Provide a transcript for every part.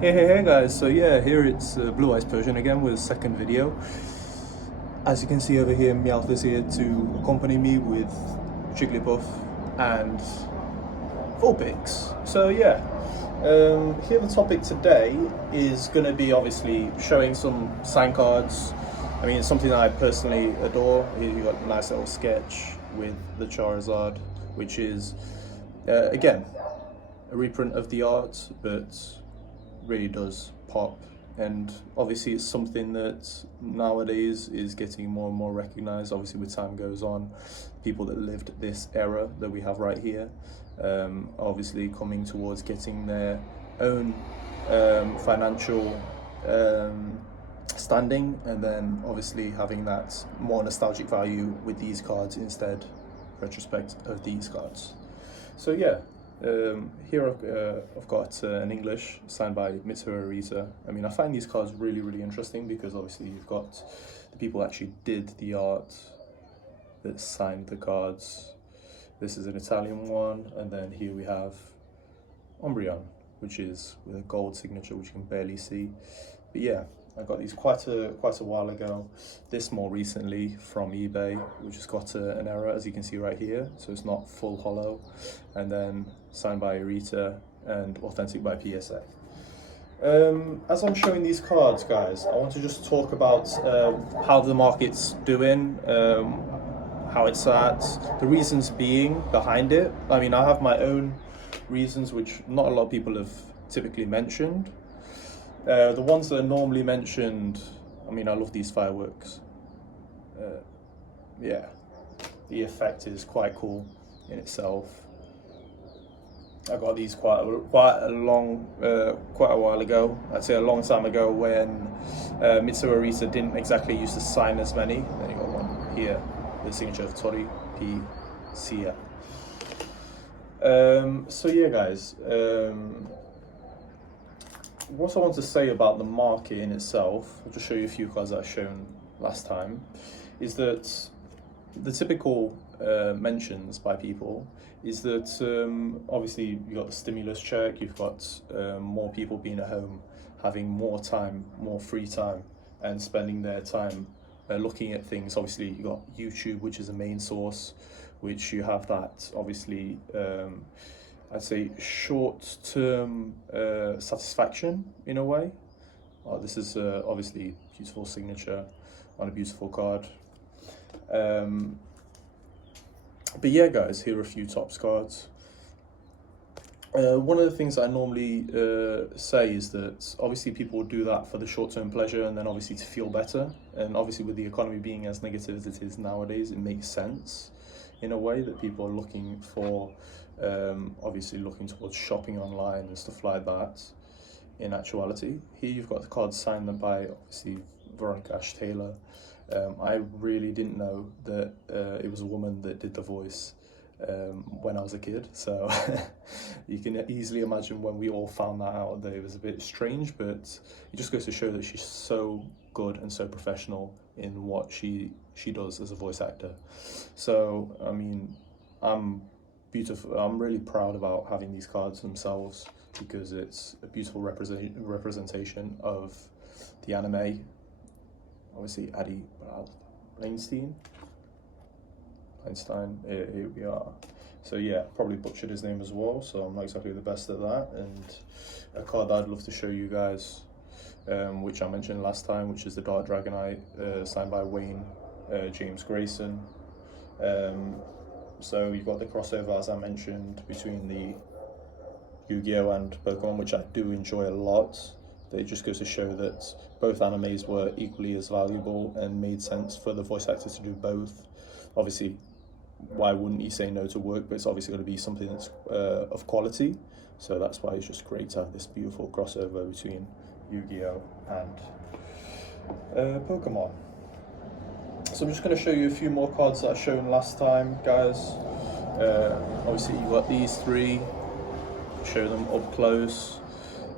Hey guys, so yeah, here it's Blue Eyes Persian again with a second video. As you can see over here, Meowth is here to accompany me with Jigglypuff and Vulpix. So yeah, here the topic today is going to be obviously showing some sign cards. I mean, it's something that I personally adore. Here you got a nice little sketch with the Charizard, which is, again, a reprint of the art, but really does pop, and obviously it's something that nowadays is getting more and more recognized. Obviously with time goes on, people that lived this era that we have right here obviously coming towards getting their own financial standing, and then obviously having that more nostalgic value with these cards instead retrospect of these cards. So yeah, here I've got an English signed by Reunited. I mean, I find these cards really interesting because obviously you've got the people that actually did the art that signed the cards. This is an Italian one, and then here we have Umbreon, which is with a gold signature, which you can barely see. But yeah, I got these quite a while ago. This more recently from eBay, which has got an error, as you can see right here, so it's not full hollow, and then signed by Rita and authentic by PSA. As I'm showing these cards, guys, I want to just talk about how the market's doing, how it's at, the reasons being behind it. I mean, I have my own reasons, which not a lot of people have typically mentioned. The ones that are normally mentioned, I mean, I love these fireworks. Yeah, the effect is quite cool in itself. I got these quite a while ago. I'd say a long time ago when Mitsuharita didn't exactly used to sign as many. Then you got one here, the signature of Tori PSA. So yeah, guys. What I want to say about the market in itself, I'll just show you a few cards that I've shown last time, is that the typical mentions by people is that obviously you've got the stimulus check, you've got more people being at home, having more time, more free time, and spending their time looking at things. Obviously you've got YouTube, which is a main source, which you have that obviously I'd say short-term satisfaction in a way. This is obviously beautiful signature on a beautiful card. But yeah, guys, here are a few tops cards. One of the things I normally say is that obviously people do that for the short-term pleasure and then obviously to feel better. And obviously with the economy being as negative as it is nowadays, it makes sense in a way that people are looking for, obviously looking towards shopping online and stuff like that. In actuality, here you've got the cards signed by obviously Veronica Ash Taylor. I really didn't know that it was a woman that did the voice when I was a kid, so you can easily imagine when we all found that out that it was a bit strange, but it just goes to show that she's so good and so professional in what she does as a voice actor. So I mean, I'm really proud about having these cards themselves because it's a beautiful representation of the anime. Obviously Adi Einstein, here we are. So yeah, probably butchered his name as well, so I'm not exactly the best at that. And a card that I'd love to show you guys, which I mentioned last time, which is the Dark Dragonite, signed by Wayne James Grayson. So you've got the crossover, as I mentioned, between the Yu-Gi-Oh and Pokemon, which I do enjoy a lot. It just goes to show that both animes were equally as valuable and made sense for the voice actors to do both. Obviously, why wouldn't you say no to work, but it's obviously going to be something that's of quality. So that's why it's just great to have this beautiful crossover between Yu-Gi-Oh and Pokemon. So I'm just going to show you a few more cards that I've shown last time, guys. Obviously you got these three, show them up close.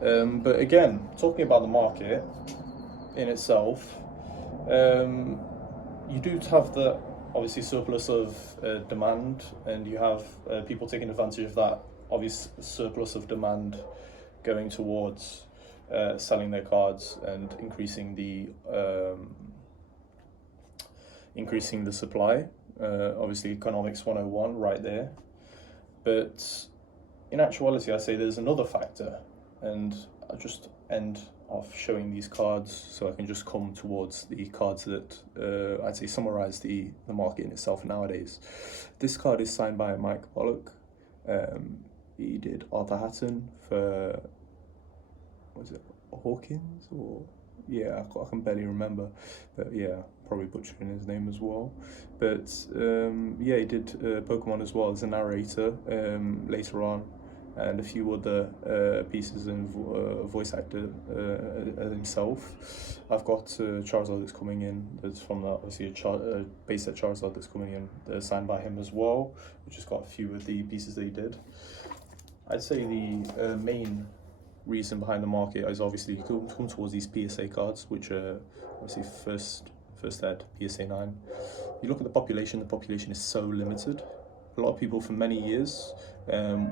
But again, talking about the market in itself, you do have the obviously surplus of demand, and you have people taking advantage of that obvious surplus of demand going towards selling their cards and increasing the supply. Obviously, economics 101 right there. But in actuality, I'd say there's another factor, and I'll just end off showing these cards so I can just come towards the cards that I'd say summarize the market in itself nowadays. This card is signed by Mike Pollock. He did Arthur Hatton for, was it Hawkins, or yeah, I can barely remember, but yeah, probably butchering his name as well. But yeah, he did Pokemon as well as a narrator later on, and a few other pieces and voice actor himself. I've got Charizard that's coming in, that's from that, obviously a base set Charizard that's coming in, signed by him as well, which has got a few of the pieces that he did. I'd say the main reason behind the market is obviously you come towards these PSA cards, which are obviously first ed, PSA 9. You look at the population is so limited. A lot of people for many years,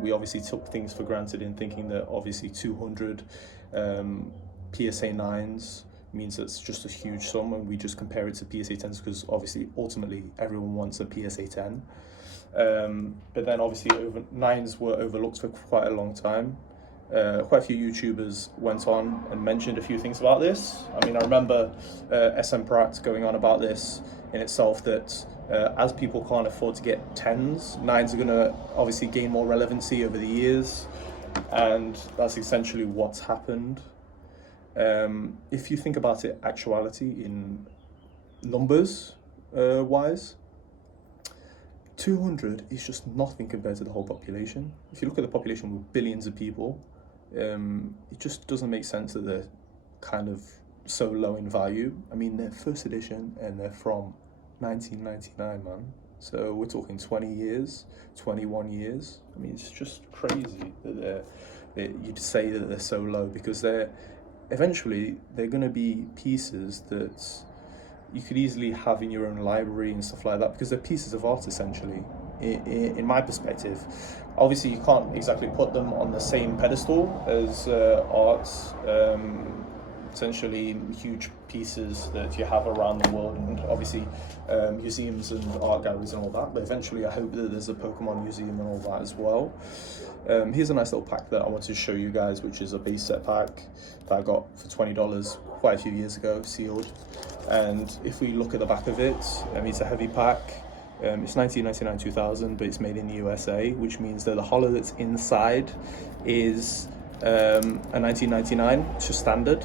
we obviously took things for granted in thinking that obviously 200 PSA 9s means it's just a huge sum, and we just compare it to PSA 10s because obviously ultimately everyone wants a PSA 10. But then obviously 9s were overlooked for quite a long time. Quite a few YouTubers went on and mentioned a few things about this. I mean, I remember Smpratte going on about this in itself, that as people can't afford to get 10s, 9s are going to obviously gain more relevancy over the years, and that's essentially what's happened. If you think about it, actuality in numbers wise, 200 is just nothing compared to the whole population. If you look at the population with billions of people, it just doesn't make sense that they're kind of so low in value. I mean, they're first edition and they're from 1999, man. So we're talking 20 years, 21 years. I mean, it's just crazy that you'd say that they're so low, because eventually they're going to be pieces that you could easily have in your own library and stuff like that, because they're pieces of art essentially, in my perspective. Obviously you can't exactly put them on the same pedestal as art, essentially huge pieces that you have around the world, and obviously museums and art galleries and all that, but eventually I hope that there's a Pokemon museum and all that as well. Here's a nice little pack that I wanted to show you guys, which is a base set pack that I got for $20 quite a few years ago, sealed. And if we look at the back of it, it's a heavy pack. It's 1999-2000, but it's made in the USA, which means that the holo that's inside is a 1999, it's just standard.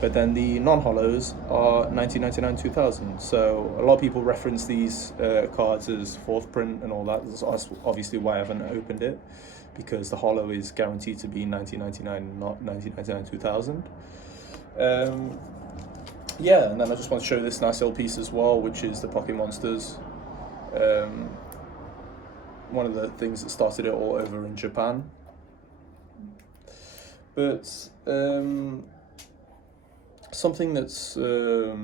But then the non-holos are 1999-2000. So a lot of people reference these cards as fourth print and all that. That's obviously why I haven't opened it, because the holo is guaranteed to be 1999, not 1999-2000. Yeah, and then I just want to show this nice little piece as well, which is the Pocket Monsters. One of the things that started it all over in Japan. But something that's that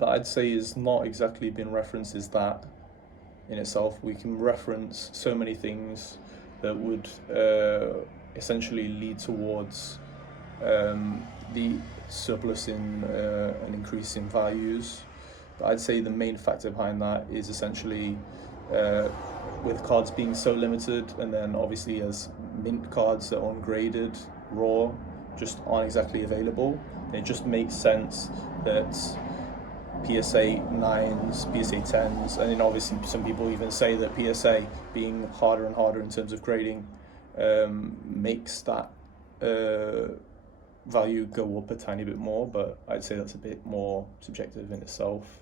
I'd say is not exactly been referenced is that in itself. We can reference so many things that would essentially lead towards the surplus in an increase in values. But I'd say the main factor behind that is essentially with cards being so limited, and then obviously as mint cards that are ungraded, raw, just aren't exactly available, it just makes sense that PSA 9s, PSA 10s, and then obviously some people even say that PSA being harder and harder in terms of grading makes that value go up a tiny bit more, but I'd say that's a bit more subjective in itself.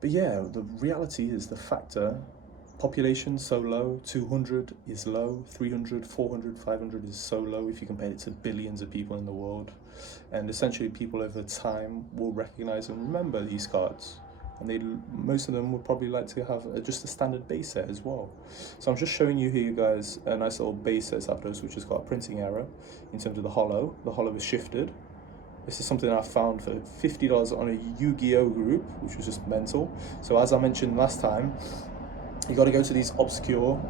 But yeah, the reality is the factor, population so low, 200 is low, 300, 400, 500 is so low if you compare it to billions of people in the world. And essentially people over time will recognize and remember these cards, and most of them would probably like to have just a standard base set as well. So I'm just showing you here, you guys, a nice little base set Zapdos, which has got a printing error in terms of the holo. The holo is shifted. This is something I found for $50 on a Yu-Gi-Oh group, which was just mental. So as I mentioned last time, you got to go to these obscure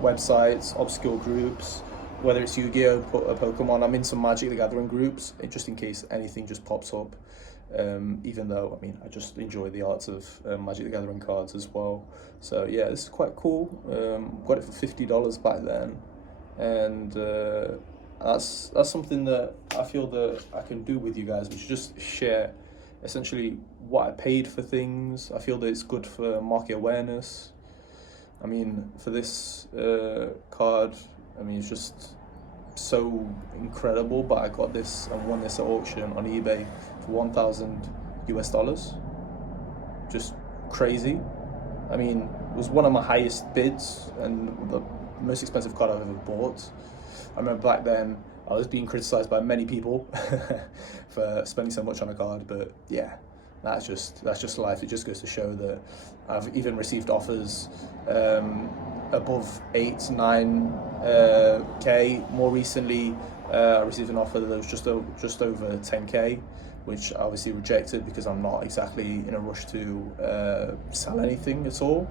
websites, obscure groups, whether it's Yu-Gi-Oh, Pokemon. I'm in some Magic the Gathering groups, just in case anything just pops up. Even though, I mean, I just enjoy the arts of Magic the Gathering cards as well. So yeah, this is quite cool. Got it for $50 back then, and that's something that I feel that I can do with you guys, which is just share essentially what I paid for things. I feel that it's good for market awareness. I mean, for this card, I mean, it's just so incredible, but I got this and won this at auction on eBay for $1,000 US. Just crazy. I mean, it was one of my highest bids and the most expensive card I've ever bought. I remember back then I was being criticized by many people for spending so much on a card, but yeah, that's just life. It just goes to show that I've even received offers above 8-9K. More recently, I received an offer that was just over 10K, which I obviously rejected because I'm not exactly in a rush to sell anything at all.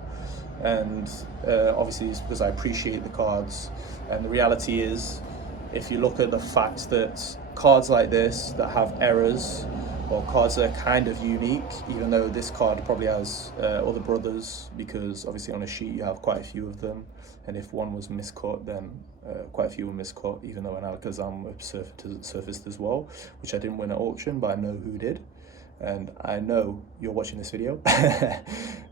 And obviously it's because I appreciate the cards. And the reality is, if you look at the fact that cards like this that have errors, or cards that are kind of unique, even though this card probably has other brothers, because obviously on a sheet you have quite a few of them, and if one was miscut, then quite a few were miscut, even though an Alakazam was surfaced as well, which I didn't win at auction, but I know who did, and I know you're watching this video.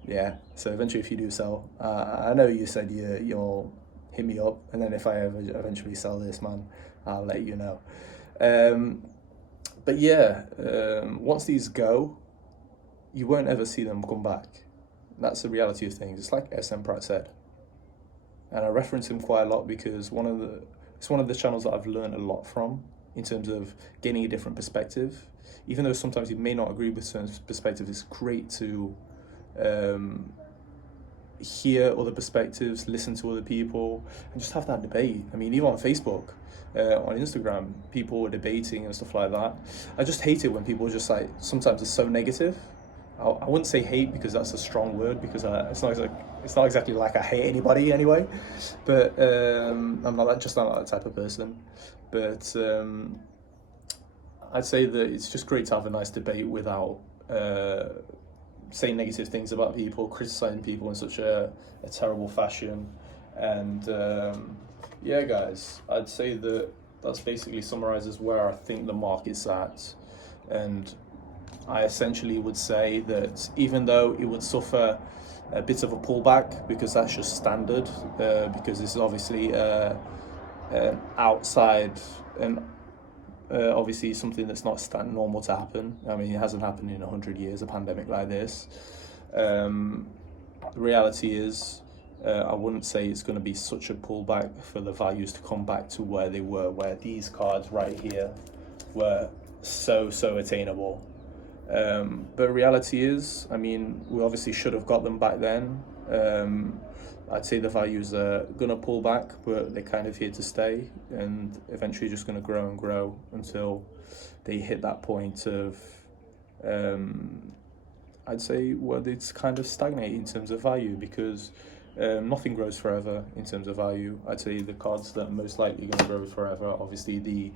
Yeah, so eventually if you do sell, I know you said you'll hit me up, and then if I ever eventually sell this, man, I'll let you know. But yeah, once these go, you won't ever see them come back. That's the reality of things. It's like Smpratte said, and I reference him quite a lot because it's one of the channels that I've learned a lot from in terms of gaining a different perspective. Even though sometimes you may not agree with certain perspectives, it's great to hear other perspectives, listen to other people, and just have that debate. I mean, even on Facebook, on Instagram, people were debating and stuff like that. I just hate it when people are just like, sometimes it's so negative. I wouldn't say hate because that's a strong word, because it's not exactly like I hate anybody anyway, but I'm not that type of person. But I'd say that it's just great to have a nice debate without saying negative things about people, criticizing people in such a terrible fashion. And yeah, guys, I'd say that that's basically summarizes where I think the market's at. And I essentially would say that even though it would suffer a bit of a pullback, because that's just standard, because this is obviously an outside and obviously something that's not normal to happen. I mean, it hasn't happened in 100 years, a pandemic like this. The reality is, I wouldn't say it's going to be such a pullback for the values to come back to where they were, where these cards right here were so attainable. But reality is, I mean, we obviously should have got them back then. I'd say the values are going to pull back, but they're kind of here to stay, and eventually just going to grow and grow until they hit that point of, I'd say, where it's kind of stagnate in terms of value, because nothing grows forever in terms of value. I'd say the cards that are most likely going to grow forever, obviously the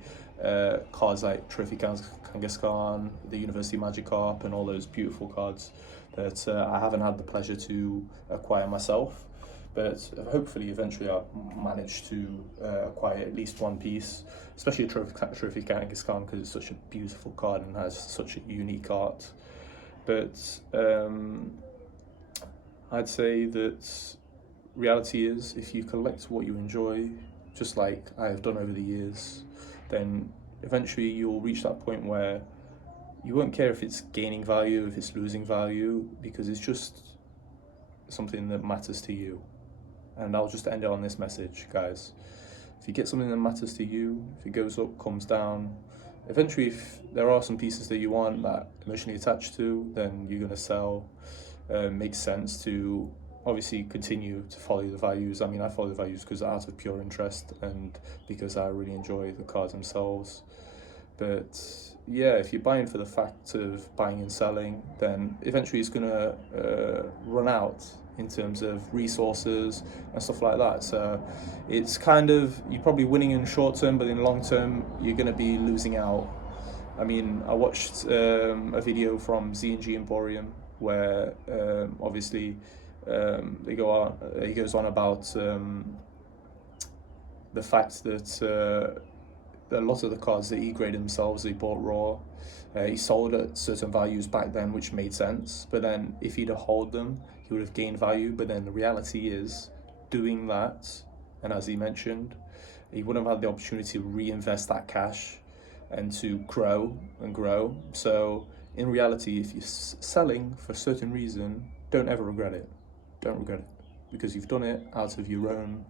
cards like Terrific Kangaskhan, the University Magikarp, and all those beautiful cards that I haven't had the pleasure to acquire myself. But hopefully eventually I'll manage to acquire at least one piece, especially a Terrific Kangaskhan, because it's such a beautiful card and has such a unique art. But I'd say that reality is, if you collect what you enjoy, just like I have done over the years, then eventually you'll reach that point where you won't care if it's gaining value, if it's losing value, because it's just something that matters to you. And I'll just end it on this message, guys. If you get something that matters to you, if it goes up, comes down, eventually if there are some pieces that you want that emotionally attached to, then you're going to sell. Makes sense to obviously continue to follow the values. I mean, I follow the values because out of pure interest and because I really enjoy the cards themselves. But yeah, if you're buying for the fact of buying and selling, then eventually it's going to run out. in terms of resources and stuff like that. So it's kind of, you're probably winning in short term, but in long term you're going to be losing out. I mean, I watched a video from ZandGEmporium where obviously he goes on about the fact that a lot of the cards that he graded themselves, they bought raw. He sold at certain values back then, which made sense. But then if he'd have held them, he would have gained value. But then the reality is, doing that, and as he mentioned, he wouldn't have had the opportunity to reinvest that cash and to grow and grow. So in reality, if you're selling for a certain reason, don't ever regret it. Don't regret it, because you've done it out of your own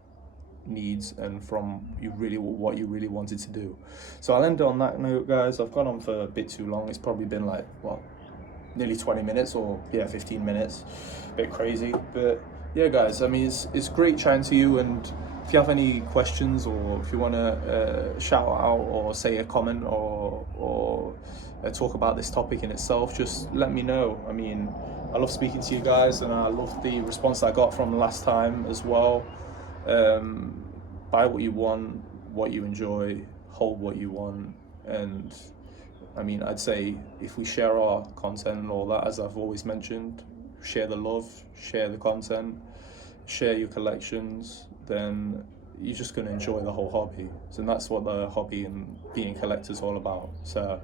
needs and from what you really wanted to do. So I'll end on that note, guys. I've gone on for a bit too long. It's probably been like, what, nearly 20 minutes, or yeah, 15 minutes. A bit crazy, but yeah, guys, I mean, it's great chatting to you, and if you have any questions, or if you want to shout out or say a comment or talk about this topic in itself, just let me know. I mean, I love speaking to you guys, and I love the response I got from last time as well. Buy what you want, what you enjoy, hold what you want. And I mean, I'd say if we share our content and all that, as I've always mentioned, share the love, share the content, share your collections, then you're just going to enjoy the whole hobby. And that's what the hobby and being a collector is all about. So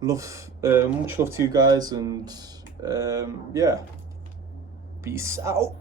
much love to you guys, and yeah, peace out.